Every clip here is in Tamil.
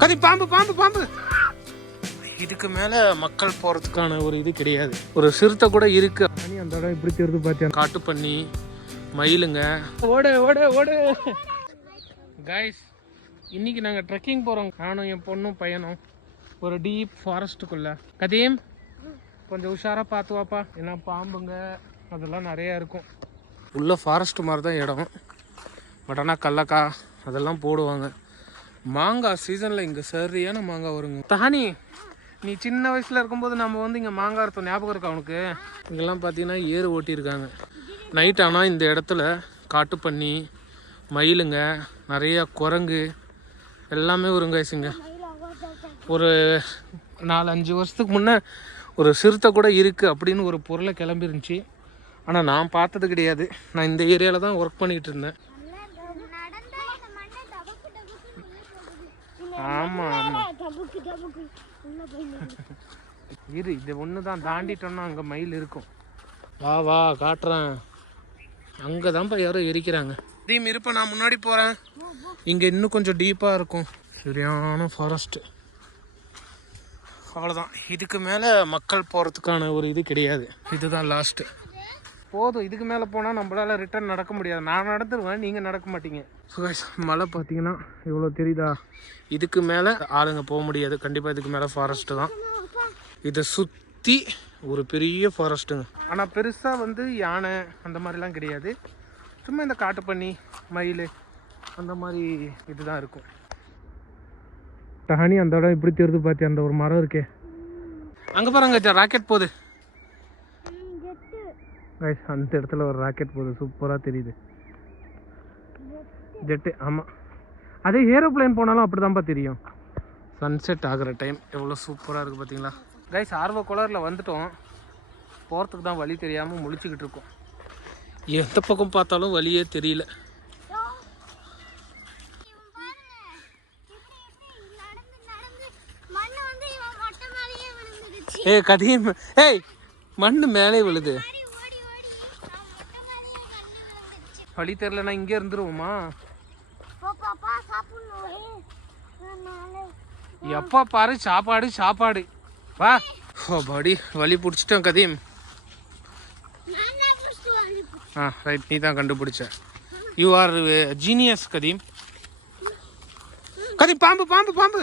கதி பாம்பு பாம்பு பாம்பு. இதுக்கு மேல மக்கள் போறதுக்கான ஒரு இது கிடையாது. ஒரு சிறுத்தை கூட இருக்கு. அந்த இடம் இப்படி தெரியுது பாத்தியா? காட்டு பண்ணி மயிலுங்க. ஓடு ஓடு ஓடு. கைஸ், இன்னைக்கு நாங்க ட்ரெக்கிங் போறோம். நானும் என் பொண்ணும் பையனும் ஒரு டீப் ஃபாரஸ்ட்டுக்குள்ள. கதீம் கொஞ்சம் உஷாரா பார்த்து வாப்பா, ஏன்னா பாம்புங்க அதெல்லாம் நிறையா இருக்கும். உள்ள ஃபாரஸ்ட் மாதிரி தான் இடம். பட் ஆனால் கல்லக்கா அதெல்லாம் போடுவாங்க. மாங்காய் சீசனில் இங்கே சரியான மாங்காய் வருங்க. தஹானி, நீ சின்ன வயசில் இருக்கும்போது நம்ம வந்து இங்கே மாங்காய் அறுத்தோம், ஞாபகம் இருக்கா அவனுக்கு? இங்கெல்லாம் பார்த்தீங்கன்னா ஏறு ஓட்டியிருக்காங்க. நைட் ஆனால் இந்த இடத்துல காட்டு பண்ணி மயிலுங்க, நிறையா குரங்கு எல்லாமே வருங்க. ஒரு 4-5 வருஷத்துக்கு முன்னே ஒரு சிறுத்தை கூட இருக்குது அப்படின்னு ஒரு பொருளை கிளம்பிருந்துச்சு. ஆனால் நான் பார்த்தது கிடையாது. நான் இந்த ஏரியாவில் தான் ஒர்க் பண்ணிகிட்டு இருந்தேன். ஆமாம் ஆமாம், இரு, இது ஒன்று தான் தாண்டிட்டோம்னா அங்கே மயில் இருக்கும். வா வா காட்டுறேன். அங்கே தான்ப்பா யாரோ எரிக்கிறாங்க. இதையும் இருப்பேன், நான் முன்னாடி போகிறேன். இங்கே இன்னும் கொஞ்சம் டீப்பாக இருக்கும். சரியான ஃபாரஸ்ட்டு. அவ்வளோதான், இதுக்கு மேலே மக்கள் போகிறதுக்கான ஒரு இது கிடையாது. இதுதான் லாஸ்ட்டு. போதும், இதுக்கு மேலே போனால் நம்மளால் ரிட்டர்ன் நடக்க முடியாது. நான் நடந்துருவேன், நீங்கள் நடக்க மாட்டீங்க. மழை பார்த்தீங்கன்னா இவ்வளோ தெரியுதா? இதுக்கு மேலே ஆளுங்க போக முடியாது. கண்டிப்பாக இதுக்கு மேலே ஃபாரஸ்ட்டு தான். இதை சுற்றி ஒரு பெரிய ஃபாரஸ்ட்டுங்க. ஆனால் பெருசாக வந்து யானை அந்த மாதிரிலாம் கிடையாது. சும்மா இந்த காட்டு பண்ணி மயில் அந்த மாதிரி இதுதான் இருக்கும். தஹானி, அந்த இடம் இப்படி தெரியுது பார்த்தியா? அந்த ஒரு மரம் இருக்கே, அங்கே பாருங்க ராக்கெட் போகுது. அந்த இடத்துல ஒரு ராக்கெட் போகுது, சூப்பராக தெரியுது. ஜெட்டு, ஆமாம். அதே ஏரோப்ளைன் போனாலும் அப்படி தான்ப்பா தெரியும். சன்செட் ஆகிற டைம் எவ்வளோ சூப்பராக இருக்குது பார்த்தீங்களா? கைஸ், ஆர்வ கோளாறில் வந்துட்டோம். போகிறதுக்கு தான் வழி தெரியாமல் முழிச்சுக்கிட்டு இருக்கோம். எந்த பக்கம் பார்த்தாலும் வழியே தெரியல. ஏய் கதீம், ஏய் மண்ணு மேலே விழுது. வழி தெரியலன்னா இங்கே இருந்துருவோமா? எப்போ பாரு சாப்பாடு சாப்பாடு. வா பாடி, வழி பிடிச்சிட்டோம் கதீம். ரைட், நீ தான் கண்டுபிடிச்ச. யூ ஆர் ஜீனியஸ் கதீம். கதீம், பாம்பு பாம்பு பாம்பு.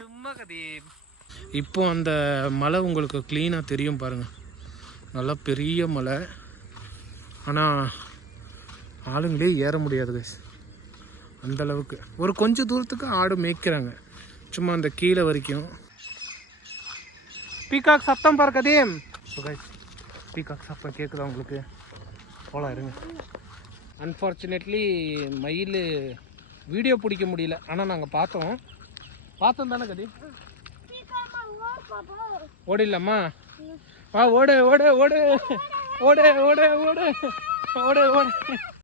சும்மா கதீம். இப்போ அந்த மலை உங்களுக்கு க்ளீனாக தெரியும் பாருங்க. நல்லா பெரிய மலை. ஆனால் ஆளுங்களே ஏற முடியாது கைஸ், அந்தளவுக்கு. ஒரு கொஞ்சம் தூரத்துக்கு ஆடு மேய்க்கிறாங்க, சும்மா அந்த கீழே வரைக்கும். பீகாக் சத்தம் பாரு கதீம். கைஸ், பீகாக் சத்தம் கேட்குதா உங்களுக்கு? போலாம் இருங்க. அன்ஃபார்ச்சுனேட்லி மயில் வீடியோ பிடிக்க முடியல. ஆனால் நாங்கள் பார்த்தோம் தானே கதீம்? ஓடிடலாமா? வா, ஓடு ஓடு ஓடு ஓடு ஓடு ஓடு ஓடு ஓடு.